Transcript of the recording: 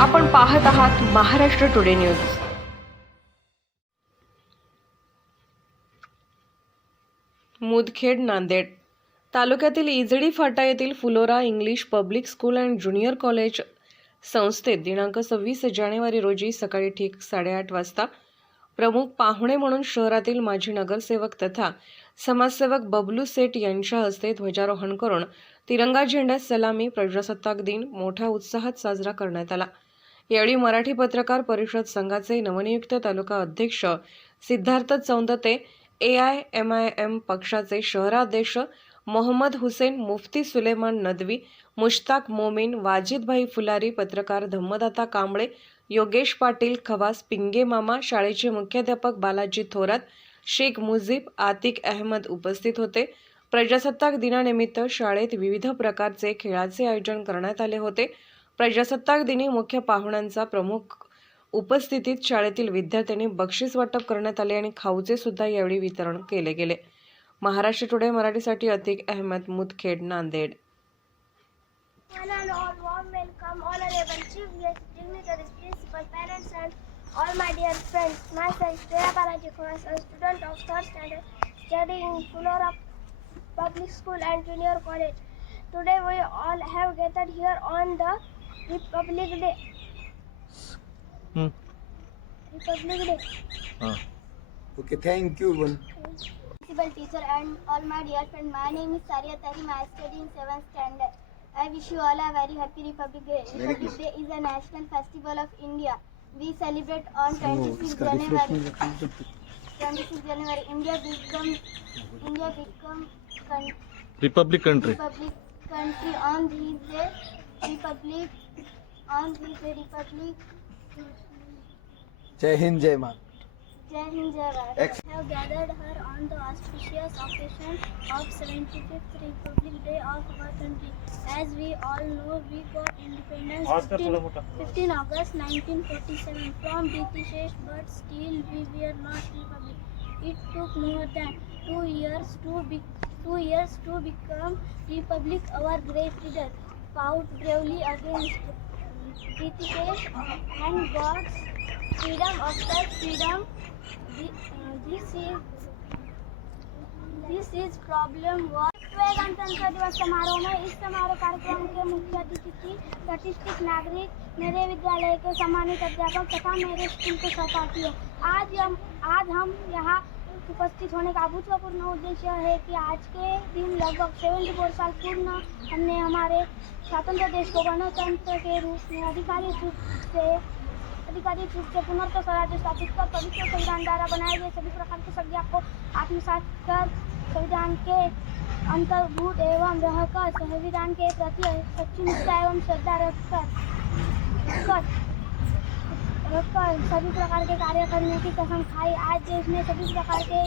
आपण पाहत आहात महाराष्ट्र टुडे न्यूज. मुदखेड नांदेड. तालुक्यातील इजडी फाटा येथील Phulora English public school and junior college संस्थेत दिनांक सव्वीस जानेवारी रोजी सकाळी ठीक साडेआठ वाजता प्रमुख पाहुणे म्हणून शहरातील माजी नगरसेवक तथा समाजसेवक बबलू सेठ यांच्या हस्ते ध्वजारोहण करून तिरंगा झेंड्यास सलामी प्रजासत्ताक दिन मोठ्या उत्साहात साजरा करण्यात आला. यावेळी मराठी पत्रकार परिषद संघाचे नवनियुक्त तालुका अध्यक्ष Siddharth चौंदते A I M I M पक्षाचे शहराध्यक्ष मोहम्मद हुसेन मुफ्ती सुलेमान नदवी मुश्ताक मोमीन वाजिदभाई फुलारी पत्रकार धम्मदाता कांबळे योगेश पाटील खवास पिंगे मामा शाळेचे मुख्याध्यापक बालाजी थोरात शेख मुजीब आतिक अहमद उपस्थित होते. प्रजासत्ताक दिनानिमित्त शाळेत विविध प्रकारचे खेळाचे आयोजन करण्यात आले होते. प्रजासत्ताक दिनी मुख्य पाहुण्यांचा प्रमुख उपस्थितीत शाळेतील विद्यार्थ्यांनी बक्षीस वाटप करण्यात आले आणि खाऊचे सुद्धा यावेळी वितरण केले गेले Maharashtra today मराठीसाठी Atiq Ahmed Mudkhed Nanded all my dear friends. Myself, Shreya Balaji Kumas, a student of third standard, studying in Flora Public School and Junior College. Today we all have gathered here on the Republic Day. Hmm. Republic Day. Ah. Okay, thank you. One. Principal teacher and all my dear friends. My name is Saria Tarim. I study in 7th standard. I wish you all a very happy Republic Day. Merry Republic Day is a national festival of India. We celebrate on Oh, 26 इसका January. refreshment 26 January, India become India become con- republic country republic country on this day. जय हिंद जय माँ हिंद जय Bharat auspicious occasion no we got independence 15 August 1947 from British but still we were not republic took more than 2 two years to become republic our great leader fought bravely against Britishes and got freedom after freedom. Uh, This is this is problem was गणतंत्र दिवस समारोह में इस समारोह कार्यक्रम के मुख्य अतिथि थी प्रतिष्ठित नागरिक मेरे विद्यालय के सम्मानित अध्यापक तथा मेरे स्कूल के सहपाठी। आज हम आज हम यहाँ उपस्थित होने का अभूतपूर्ण उद्देश्य है कि आज के दिन लगभग सेवेंटी फोर साल पूर्ण हमने हमारे स्वतंत्र देश को गणतंत्र के रूप में आधिकारिक रूप से आधिकारिक रूप से पुनर्थ स्वराज्य स्थापित कर, पवित्र संविधान द्वारा बनाए गए सभी प्रकार की संज्ञा को आत्मसात कर, संविधान के अंतर्भूत एवं रहकर, संविधान के प्रति सच्ची निष्ठा एवं श्रद्धा रखकर सभी प्रकार के कार्य करने की कसम खाई। आज देश में सभी प्रकार के